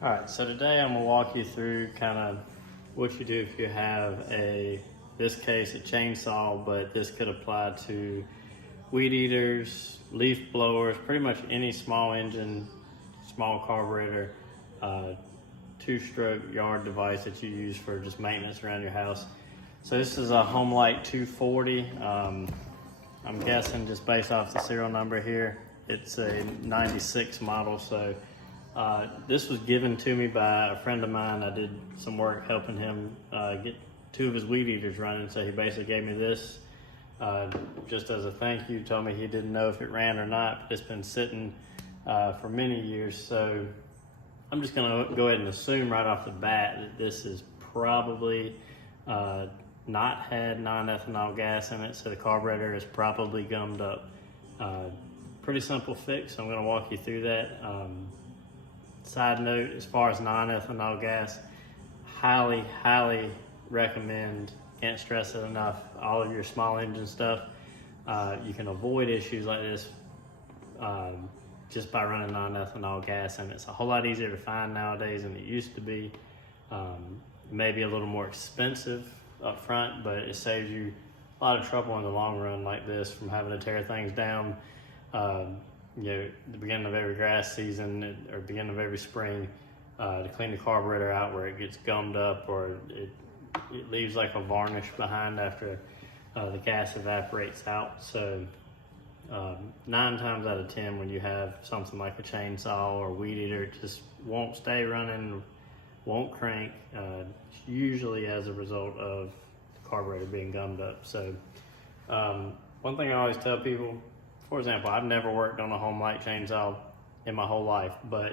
All right, so today I'm gonna walk you through kind of what you do if you have this case, a chainsaw, but this could apply to weed eaters, leaf blowers, pretty much any small engine, small carburetor, two-stroke yard device that you use for just maintenance around your house. So this is a Homelight 240. I'm guessing just based off the serial number here, it's a 96 model. So this was given to me by a friend of mine. I did some work helping him get two of his weed eaters running. So he basically gave me this just as a thank you. Told me he didn't know if it ran or not, but it's been sitting for many years. So I'm just gonna go ahead and assume right off the bat that this is probably not had non-ethanol gas in it, so the carburetor is probably gummed up. Pretty simple fix, so I'm gonna walk you through that. Side note, as far as non-ethanol gas, highly recommend, can't stress it enough, all of your small engine stuff, you can avoid issues like this just by running non-ethanol gas, and it's a whole lot easier to find nowadays than it used to be. Maybe a little more expensive up front, but it saves you a lot of trouble in the long run like this, from having to tear things down the beginning of every grass season or beginning of every spring to clean the carburetor out where it gets gummed up, or it leaves like a varnish behind after the gas evaporates out. So 9 times out of 10 when you have something like a chainsaw or weed eater, it just won't stay running, won't crank, usually as a result of the carburetor being gummed up. So one thing I always tell people, for example, I've never worked on a Homelight chainsaw in my whole life, but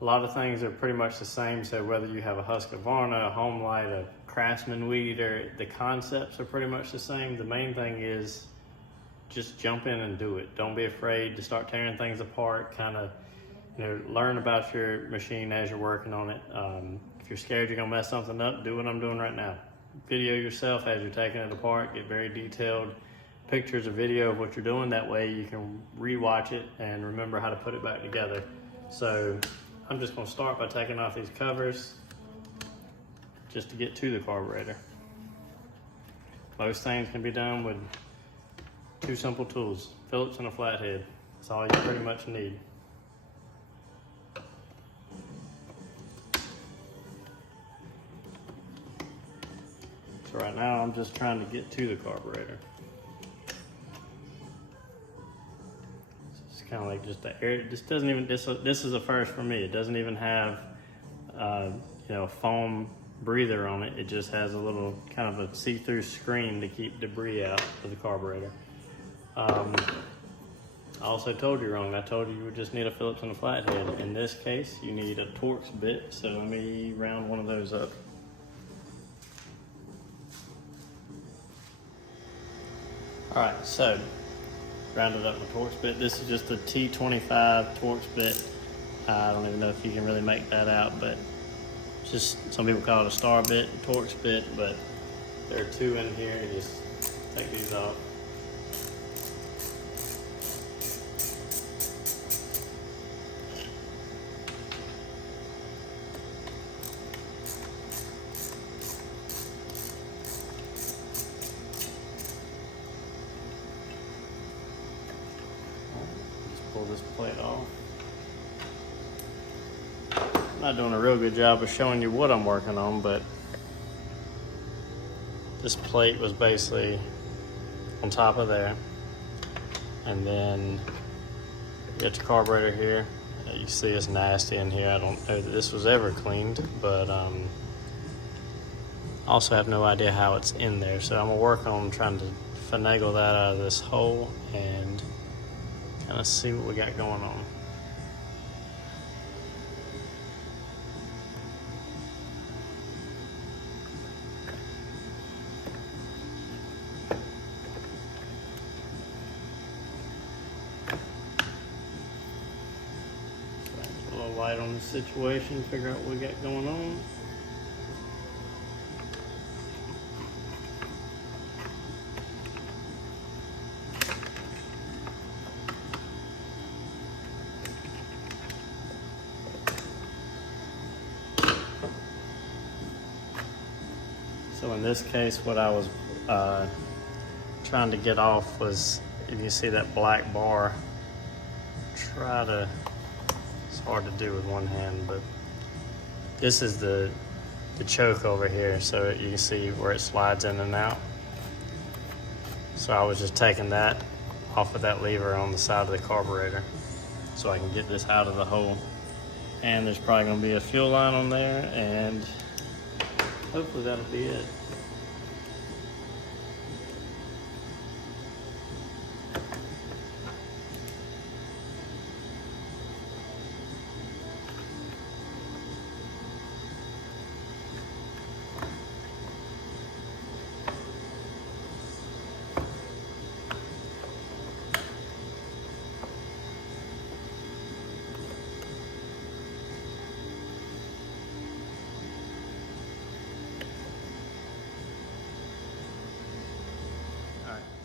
a lot of things are pretty much the same. So whether you have a Husqvarna, a Homelight, a Craftsman weed eater, the concepts are pretty much the same. The main thing is just jump in and do it. Don't be afraid to start tearing things apart. Kind of, learn about your machine as you're working on it. If you're scared you're gonna mess something up, do what I'm doing right now. Video yourself as you're taking it apart. Get very detailed pictures or video of what you're doing. That way you can rewatch it and remember how to put it back together. So I'm just gonna start by taking off these covers just to get to the carburetor. Most things can be done with 2 simple tools, Phillips and a flathead. That's all you pretty much need. So right now I'm just trying to get to the carburetor. It's kind of like just the air. This doesn't even. This is a first for me. It doesn't even have a foam breather on it. It just has a little kind of a see-through screen to keep debris out of the carburetor. I also told you wrong. I told you would just need a Phillips and a flathead. In this case, you need a Torx bit. So let me round one of those up. All right, so rounded up my Torx bit. This is just a T25 Torx bit. I don't even know if you can really make that out, but just some people call it a star bit, Torx bit, but there are 2 in here. You just take these off. Pull this plate off. I'm not doing a real good job of showing you what I'm working on, but this plate was basically on top of there. And then you got your carburetor here. You see it's nasty in here. I don't know that this was ever cleaned, but I also have no idea how it's in there. So I'm gonna work on trying to finagle that out of this hole and kind of see what we got going on. A little light on the situation, figure out what we got going on. So in this case, what I was trying to get off was, if you see that black bar, it's hard to do with one hand, but this is the choke over here, so you can see where it slides in and out. So I was just taking that off of that lever on the side of the carburetor so I can get this out of the hole. And there's probably gonna be a fuel line on there, and hopefully that'll be it.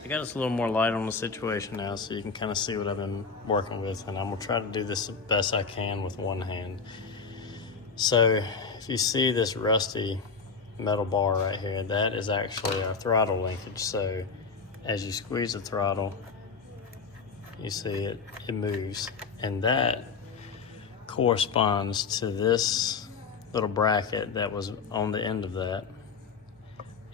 I got us a little more light on the situation now, so you can kind of see what I've been working with, and I'm gonna try to do this the best I can with one hand. So if you see this rusty metal bar right here, that is actually our throttle linkage. So as you squeeze the throttle, you see it moves, and that corresponds to this little bracket that was on the end of that.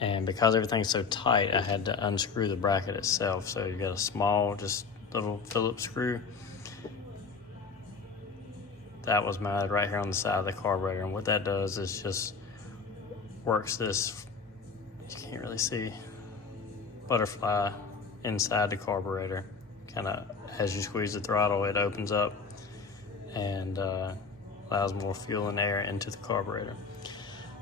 And because everything's so tight, I had to unscrew the bracket itself. So you got a small, just little Phillips screw. That was mounted right here on the side of the carburetor. And what that does is just works this, you can't really see, butterfly inside the carburetor. Kind of, as you squeeze the throttle, it opens up and allows more fuel and air into the carburetor.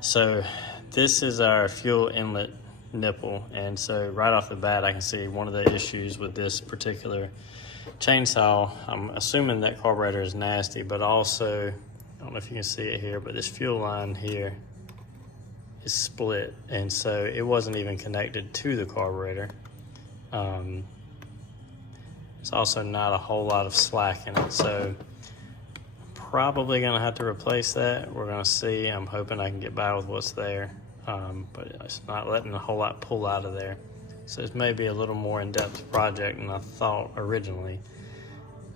So this is our fuel inlet nipple, and so right off the bat I can see one of the issues with this particular chainsaw. I'm assuming that carburetor is nasty, but also, I don't know if you can see it here, but this fuel line here is split, and so it wasn't even connected to the carburetor. It's also not a whole lot of slack in it, so probably gonna have to replace that. We're gonna see. I'm hoping I can get by with what's there, but it's not letting a whole lot pull out of there. So this may be a little more in-depth project than I thought originally.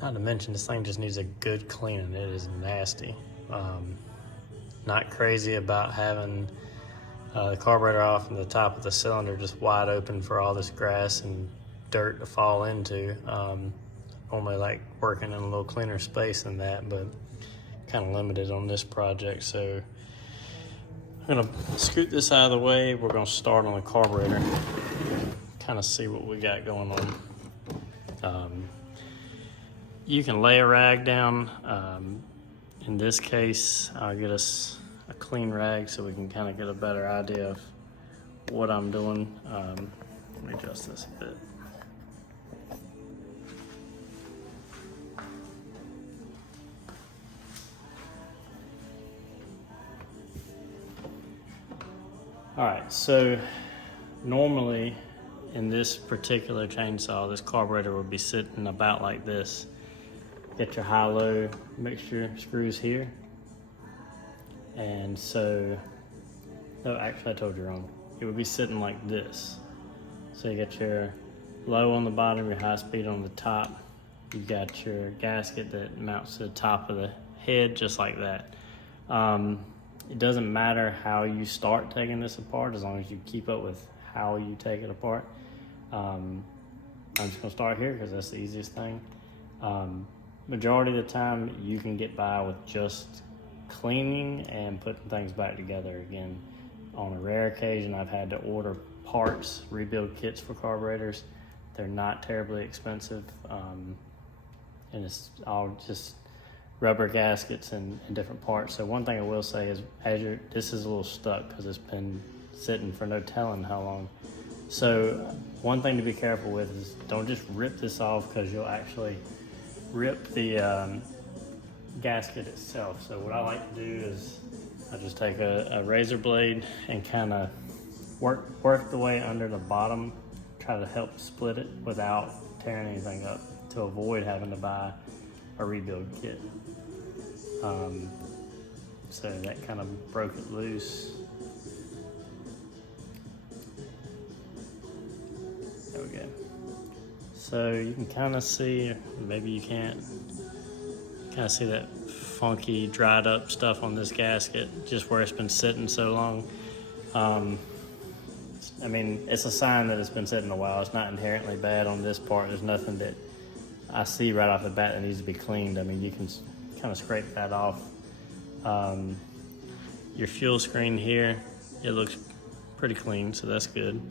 Not to mention, this thing just needs a good cleaning. It is nasty. Not crazy about having the carburetor off and the top of the cylinder just wide open for all this grass and dirt to fall into. Normally like working in a little cleaner space than that, but kind of limited on this project. So I'm gonna scoot this out of the way. We're gonna start on the carburetor, kind of see what we got going on. You can lay a rag down. In this case, I'll get us a clean rag so we can kind of get a better idea of what I'm doing. Let me adjust this a bit. All right, so normally in this particular chainsaw, this carburetor would be sitting about like this. Get your high-low mixture screws here. And so, no, actually I told you wrong. It would be sitting like this. So you got your low on the bottom, your high speed on the top. You got your gasket that mounts to the top of the head, just like that. It doesn't matter how you start taking this apart, as long as you keep up with how you take it apart. I'm just gonna start here because that's the easiest thing. Majority of the time you can get by with just cleaning and putting things back together again. On a rare occasion, I've had to order parts, rebuild kits for carburetors. They're not terribly expensive, and it's all just rubber gaskets and different parts. So one thing I will say is, this is a little stuck because it's been sitting for no telling how long. So one thing to be careful with is don't just rip this off, because you'll actually rip the gasket itself. So what I like to do is I just take a razor blade and kind of work the way under the bottom, try to help split it without tearing anything up, to avoid having to buy a rebuild kit. So that kind of broke it loose. So you can kind of see, maybe you can't, kind of see that funky dried up stuff on this gasket, just where it's been sitting so long. I mean, it's a sign that it's been sitting a while. It's not inherently bad on this part. There's nothing that I see right off the bat that needs to be cleaned. I mean, you can kind of scrape that off. Your fuel screen here, it looks pretty clean, so that's good.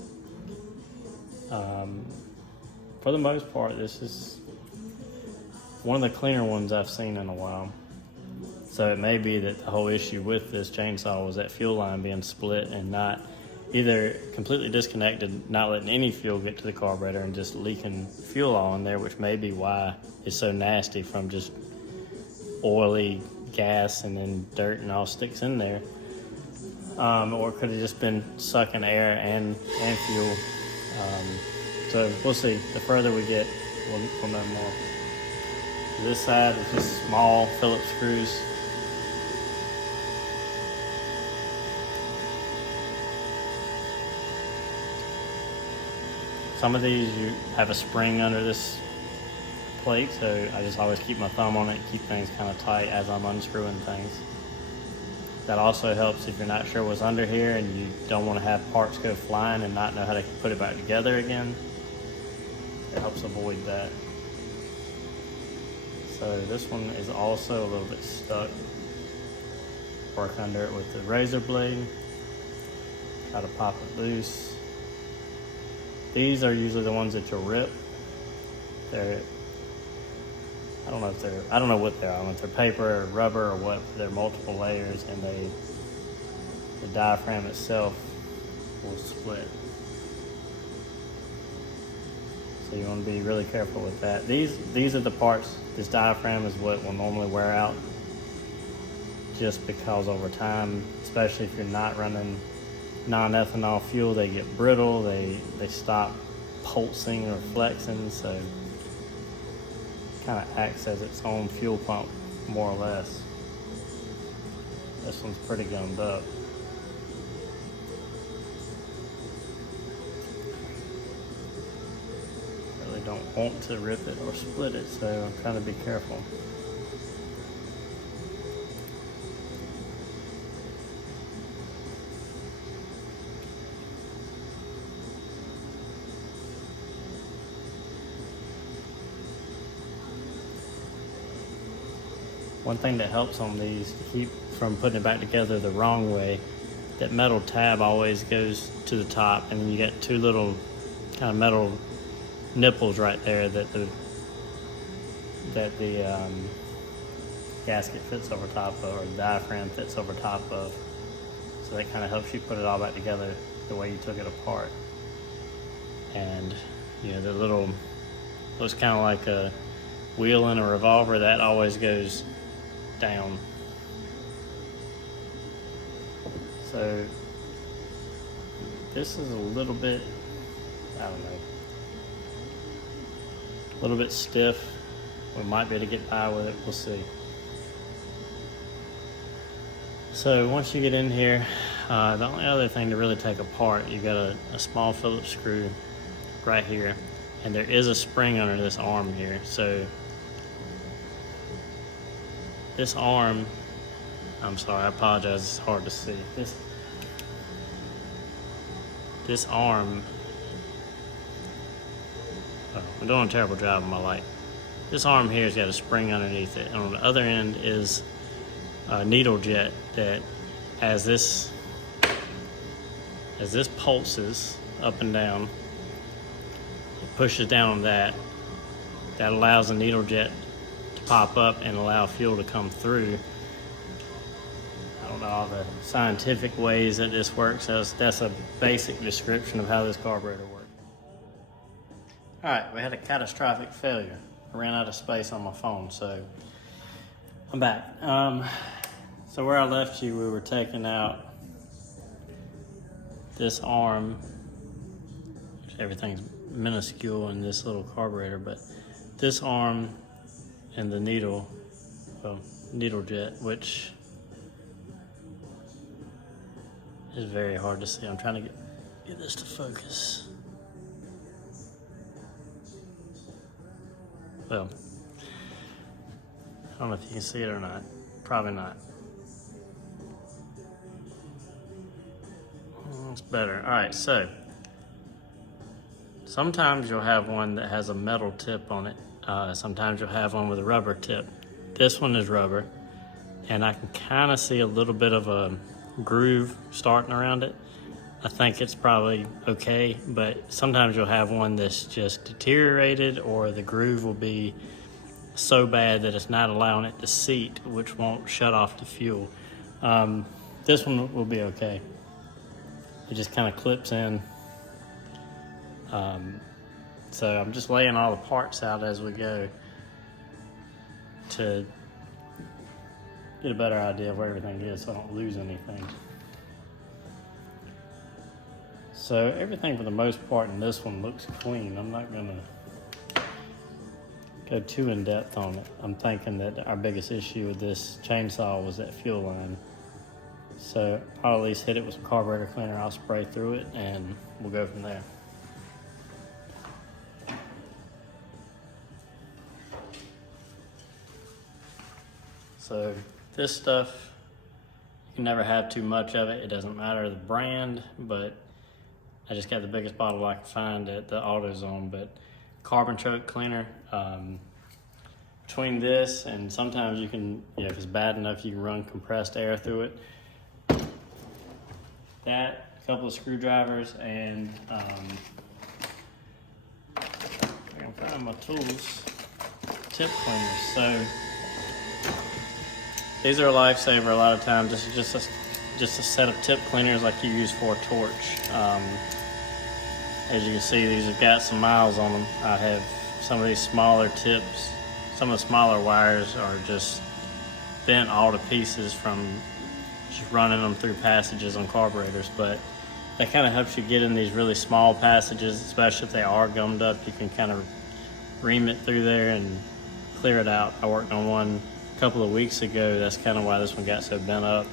For the most part, this is one of the cleaner ones I've seen in a while. So it may be that the whole issue with this chainsaw was that fuel line being split and not either completely disconnected, not letting any fuel get to the carburetor and just leaking fuel all in there, which may be why it's so nasty from just oily gas and then dirt and all sticks in there. Or it could have just been sucking air and fuel. So we'll see. The further we get, we'll know more. This side is just small Phillips screws. Some of these you have a spring under this plate, so I just always keep my thumb on it, keep things kind of tight as I'm unscrewing things. That also helps if you're not sure what's under here and you don't want to have parts go flying and not know how to put it back together again. It helps avoid that. So this one is also a little bit stuck. Work under it with the razor blade. Try to pop it loose. These are usually the ones that you'll rip. I don't know what they are. I don't know if they're paper or rubber or what. They're multiple layers, and the diaphragm itself will split. So you want to be really careful with that. These are the parts. This diaphragm is what will normally wear out, just because over time, especially if you're not running non-ethanol fuel, they get brittle. They stop pulsing or flexing. So kind of acts as its own fuel pump, more or less. This one's pretty gummed up. Really don't want to rip it or split it, so I'm trying to be careful. One thing that helps on these to keep from putting it back together the wrong way, that metal tab always goes to the top, and then you got two little kind of metal nipples right there that the gasket fits over top of, or the diaphragm fits over top of. So that kind of helps you put it all back together the way you took it apart. And you know, the little, looks kind of like a wheel in a revolver, that always goes down. So this is a little bit, I don't know, a little bit stiff. We might be able to get by with it, we'll see. So once you get in here, the only other thing to really take apart, you got a small Phillips screw right here, and there is a spring under this arm here. So this arm, I'm sorry, I apologize, it's hard to see. This arm, I'm doing a terrible job of my light. This arm here has got a spring underneath it, and on the other end is a needle jet that, as this pulses up and down, it pushes down on that allows the needle jet to pop up and allow fuel to come through. I don't know all the scientific ways that this works. That's a basic description of how this carburetor works. All right, we had a catastrophic failure. I ran out of space on my phone, so I'm back. So where I left you, we were taking out this arm, which everything's minuscule in this little carburetor, but this arm and the needle jet, which is very hard to see. I'm trying to get this to focus. Well, I don't know if you can see it or not. Probably not. It's better. All right, so sometimes you'll have one that has a metal tip on it. Sometimes you'll have one with a rubber tip. This one is rubber, and I can kind of see a little bit of a groove starting around it. I think it's probably okay, but sometimes you'll have one that's just deteriorated, or the groove will be so bad that it's not allowing it to seat, which won't shut off the fuel. This one will be okay. It just kind of clips in. So I'm just laying all the parts out as we go to get a better idea of where everything is so I don't lose anything. So everything for the most part in this one looks clean. I'm not gonna go too in depth on it. I'm thinking that our biggest issue with this chainsaw was that fuel line. So I'll at least hit it with some carburetor cleaner. I'll spray through it and we'll go from there. So this stuff, you can never have too much of it. It doesn't matter the brand, but I just got the biggest bottle I could find at the AutoZone. But carbon choke cleaner, between this and sometimes you can, if it's bad enough, you can run compressed air through it. That, a couple of screwdrivers, and I can find my tools, tip cleaners. So these are a lifesaver a lot of times. This is just a set of tip cleaners like you use for a torch. As you can see, these have got some miles on them. I have some of these smaller tips. Some of the smaller wires are just bent all to pieces from just running them through passages on carburetors, but that kind of helps you get in these really small passages, especially if they are gummed up. You can kind of ream it through there and clear it out. I worked on one a couple of weeks ago. That's kind of why this one got so bent up.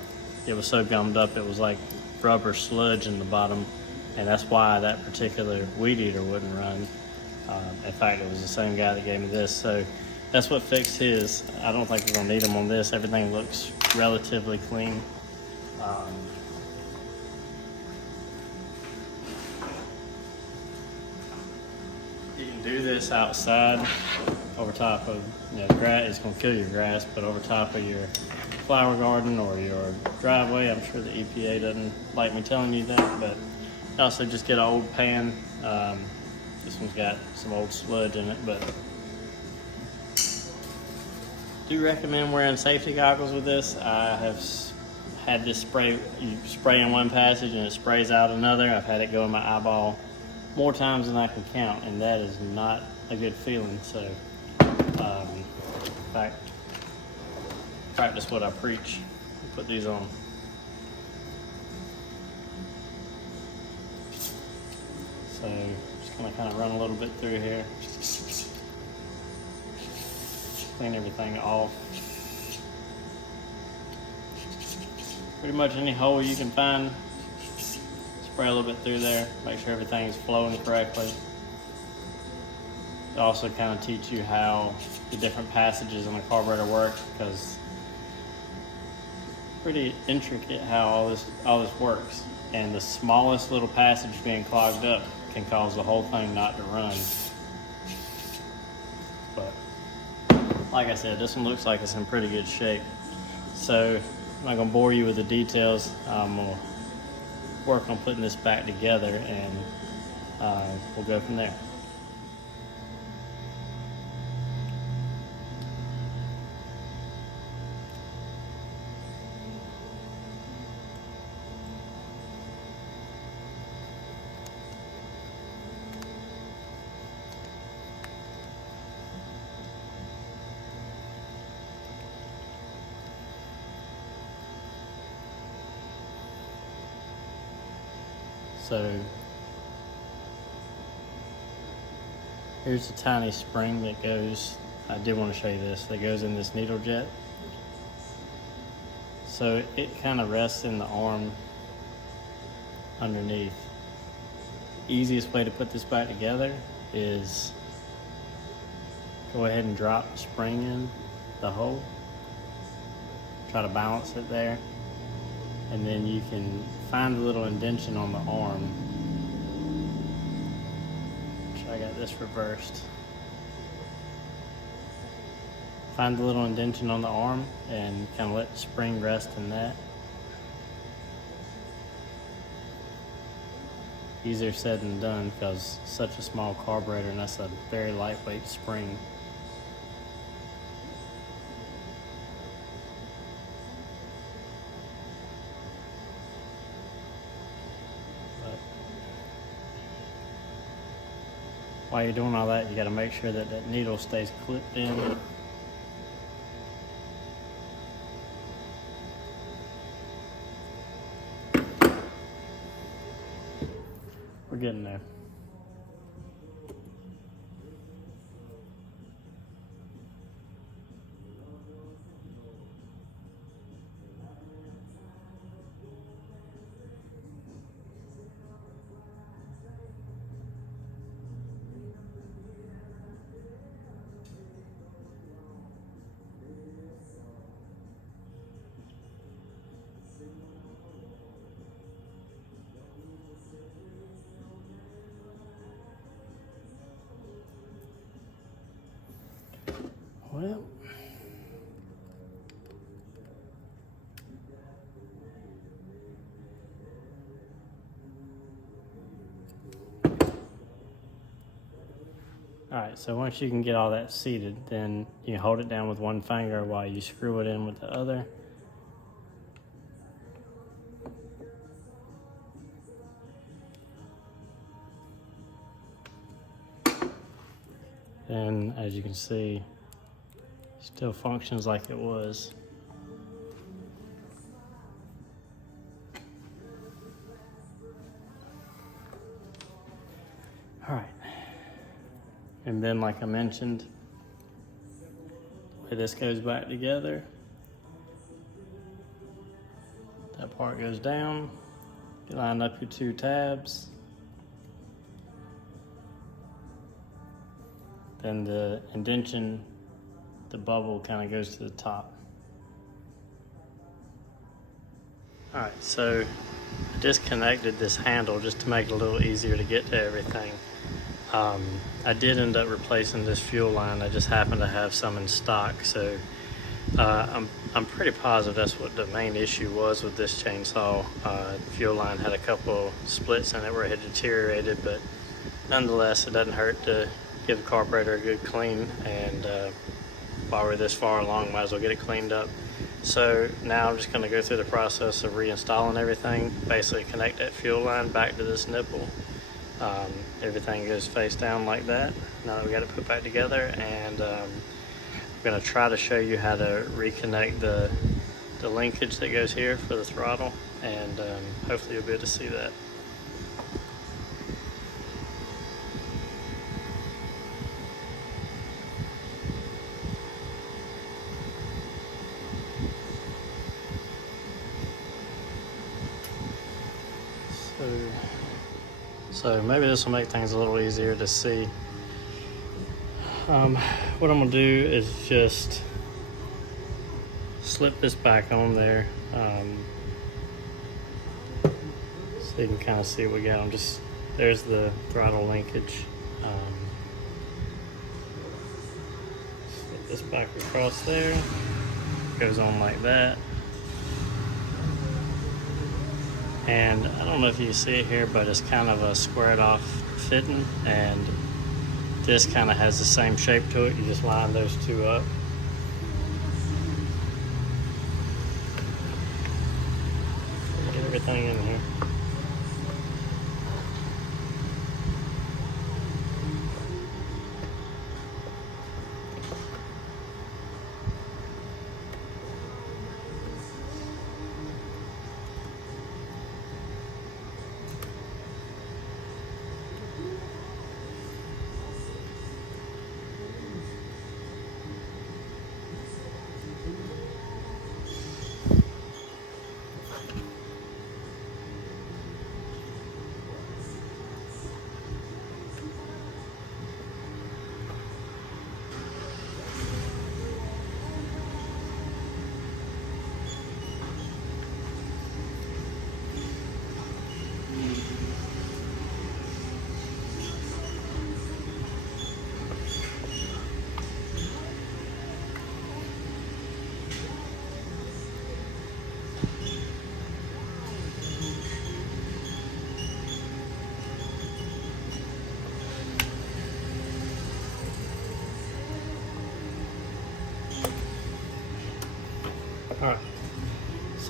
It was so gummed up, it was like rubber sludge in the bottom, and that's why that particular weed eater wouldn't run. In fact, it was the same guy that gave me this, so that's what fixed his. I don't think we're gonna need them on this. Everything looks relatively clean. You can do this outside over top of, grass. It's gonna kill your grass, but over top of your flower garden or your driveway. I'm sure the EPA doesn't like me telling you that, but also just get an old pan. This one's got some old sludge in it, but do recommend wearing safety goggles with this. I have had this spray, you spray in one passage and it sprays out another. I've had it go in my eyeball more times than I can count, and that is not a good feeling. So, in fact, practice what I preach. Put these on. So, just gonna kind of run a little bit through here. Clean everything off. Pretty much any hole you can find, spray a little bit through there, make sure everything is flowing correctly. It also kind of teach you how the different passages in the carburetor work, because it's pretty intricate how all this works. And the smallest little passage being clogged up can cause the whole thing not to run. But like I said, this one looks like it's in pretty good shape. So I'm not gonna bore you with the details. I'm gonna work on putting this back together, and we'll go from there. So here's a tiny spring that goes, I did want to show you this, that goes in this needle jet. So it kind of rests in the arm underneath. Easiest way to put this back together is go ahead and drop the spring in the hole. Try to balance it there. And then you can find the little indentation on the arm. I got this reversed. Find the little indentation on the arm and kind of let the spring rest in that. Easier said than done because it's such a small carburetor and that's a very lightweight spring. While you're doing all that, you got to make sure that that needle stays clipped in. We're getting there. Well, all right, so once you can get all that seated, then you hold it down with one finger while you screw it in with the other. And as you can see, still functions like it was. All right. And then, like I mentioned, the way this goes back together, that part goes down, you line up your two tabs, then the indentation, the bubble kind of goes to the top. All right, so I disconnected this handle just to make it a little easier to get to everything. I did end up replacing this fuel line. I just happened to have some in stock, so I'm pretty positive that's what the main issue was with this chainsaw. Fuel line had a couple splits in it where it had deteriorated, but nonetheless, it doesn't hurt to give the carburetor a good clean, and while we're this far along, might as well get it cleaned up. So now I'm just going to go through the process of reinstalling everything, basically connect that fuel line back to this nipple. Everything goes face down like that. Now that we got it put back together, and I'm going to try to show you how to reconnect the linkage that goes here for the throttle, and hopefully you'll be able to see that. So maybe this will make things a little easier to see. What I'm gonna do is just slip this back on there, so you can kind of see what we got. There's the throttle linkage. Slip this back across there. Goes on like that. And I don't know if you can see it here, but it's kind of a squared off fitting, and this kind of has the same shape to it. You just line those two up. Get everything in here.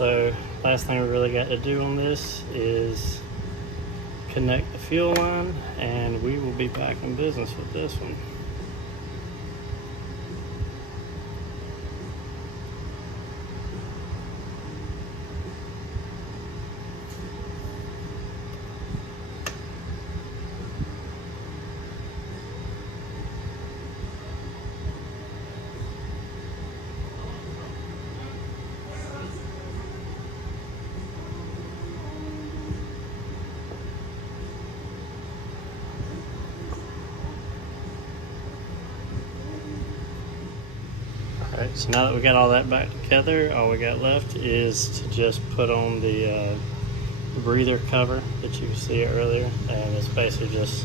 So last thing we really got to do on this is connect the fuel line, and we will be back in business with this one. Alright, so now that we got all that back together, all we got left is to just put on the breather cover that you see earlier, and it's basically just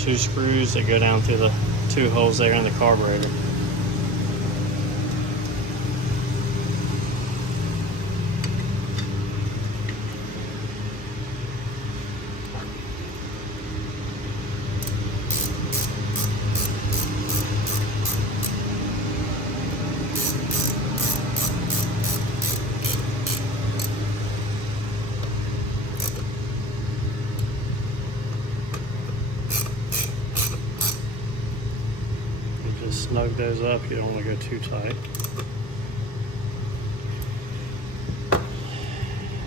2 screws that go down through the 2 holes there in the carburetor. Snug those up, you don't want to go too tight.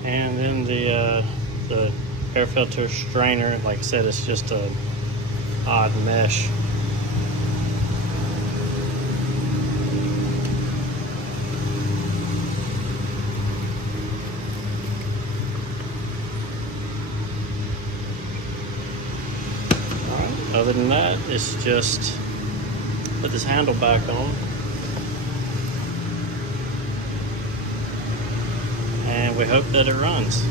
And then the air filter strainer, like I said, it's just a odd mesh. Alright, other than that, it's just put this handle back on, and we hope that it runs.